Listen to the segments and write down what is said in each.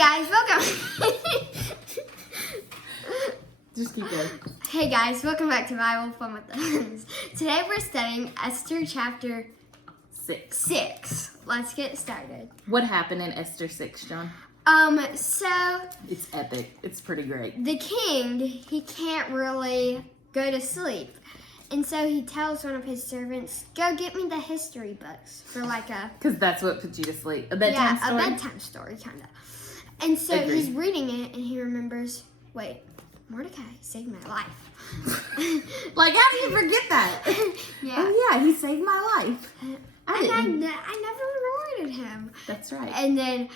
guys, welcome. Just keep going. Hey guys, welcome back to Bible Fun with Us. Today we're studying Esther chapter 6. Let's get started. What happened in Esther 6, John? So It's epic. It's pretty great. the king, he can't really go to sleep. And so he tells one of his servants, go get me the history books for like a... Because that's what puts you to sleep. A bedtime story? a bedtime story, kind of. And so Agreed. he's reading it and he remembers, wait, Mordecai saved my life. Like, how do you forget that? Yeah. Oh, yeah, he saved my life. I never rewarded him. That's right. And then,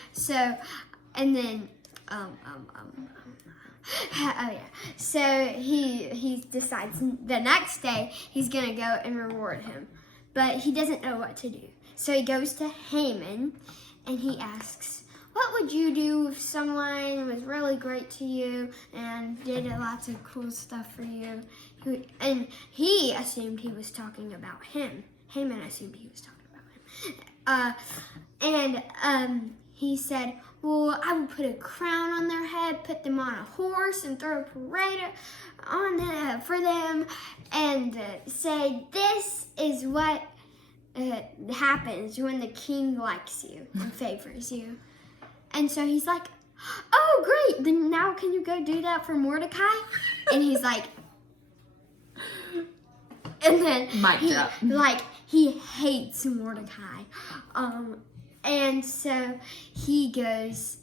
oh yeah. So he decides the next day he's gonna go and reward him, but he doesn't know what to do. So he goes to Haman, and he asks, "What would you do if someone was really great to you and did lots of cool stuff for you?" And he assumed he was talking about him. Haman assumed he was talking about him. He said, well, I would put a crown on their head, put them on a horse, and throw a parade on for them, and say, this is what happens when the king likes you and favors you. And so he's like, oh, great, then now can you go do that for Mordecai? And he's like, and then he hates Mordecai. And so he goes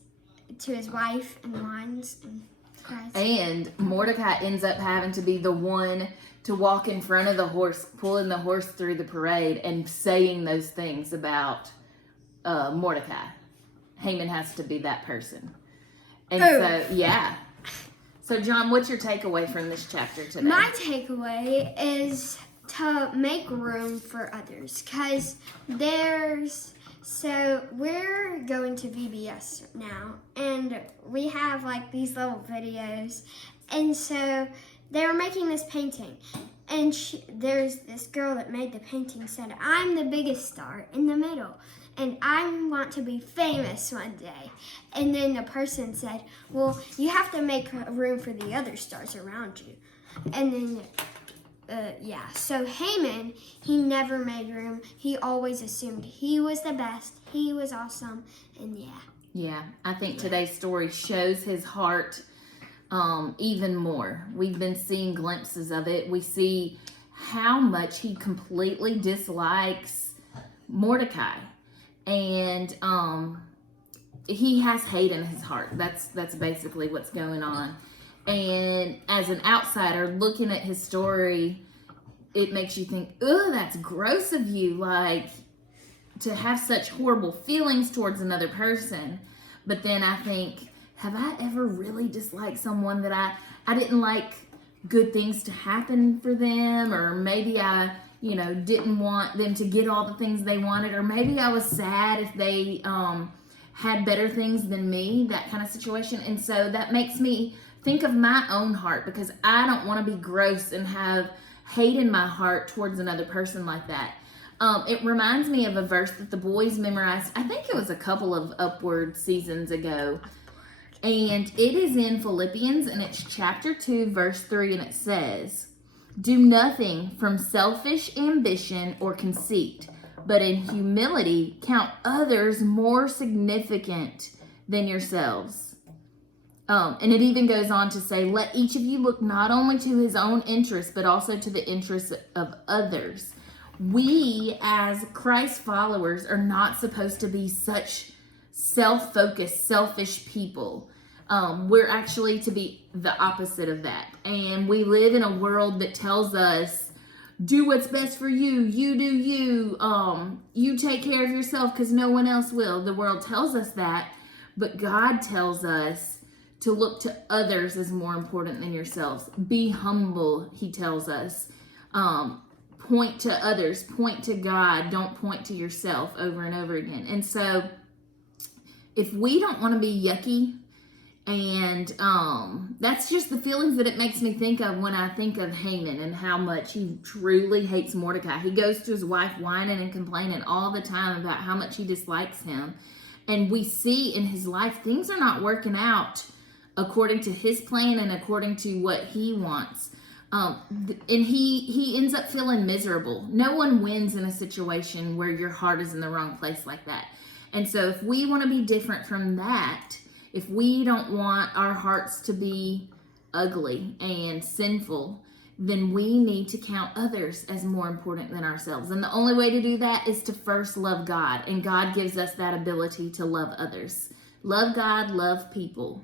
to his wife and whines and cries. And Mordecai ends up having to be the one to walk in front of the horse, pulling the horse through the parade and saying those things about Mordecai. Haman has to be that person. And so, yeah. So, John, what's your takeaway from this chapter today? My takeaway is to make room for others, because so we're going to VBS now, and we have like these little videos, and so they were making this painting, and there's this girl that made the painting said, I'm the biggest star in the middle, and I want to be famous one day. And then the person said, well, you have to make room for the other stars around you. And then so Haman, he never made room. He always assumed he was the best. He was awesome. And Yeah, I think today's story shows his heart even more. We've been seeing glimpses of it. We see how much he completely dislikes Mordecai. And he has hate in his heart. That's basically what's going on. And as an outsider looking at his story, it makes you think, ugh, that's gross of you, like, to have such horrible feelings towards another person. But then I think, have I ever really disliked someone that I didn't like good things to happen for them? Or maybe I, didn't want them to get all the things they wanted. Or maybe I was sad if they had better things than me, that kind of situation. And so that makes me think of my own heart, because I don't want to be gross and have hate in my heart towards another person like that. It reminds me of a verse that the boys memorized. I think it was a couple of Upward seasons ago. And it is in Philippians, and it's chapter 2, verse 3, and it says, do nothing from selfish ambition or conceit, but in humility count others more significant than yourselves. And it even goes on to say, let each of you look not only to his own interests, but also to the interests of others. We, as Christ followers, are not supposed to be such self-focused, selfish people. We're actually to be the opposite of that. And we live in a world that tells us, do what's best for you. You do you. You take care of yourself because no one else will. The world tells us that. But God tells us to look to others as more important than yourselves. Be humble, he tells us. Point to others. Point to God. Don't point to yourself over and over again. And so, if we don't want to be yucky, and that's just the feelings that it makes me think of when I think of Haman and how much he truly hates Mordecai. He goes to his wife whining and complaining all the time about how much he dislikes him. And we see in his life, things are not working out according to his plan and according to what he wants. And he ends up feeling miserable. No one wins in a situation where your heart is in the wrong place like that. And so if we want to be different from that, if we don't want our hearts to be ugly and sinful, then we need to count others as more important than ourselves. And the only way to do that is to first love God. And God gives us that ability to love others. Love God, love people.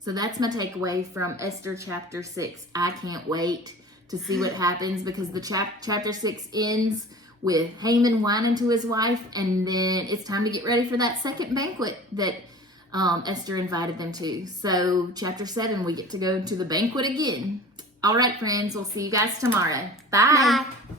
So that's my takeaway from Esther chapter 6. I can't wait to see what happens, because the chapter 6 ends with Haman whining to his wife, and then it's time to get ready for that second banquet that Esther invited them to. So chapter 7, we get to go to the banquet again. All right, friends, we'll see you guys tomorrow. Bye. Bye.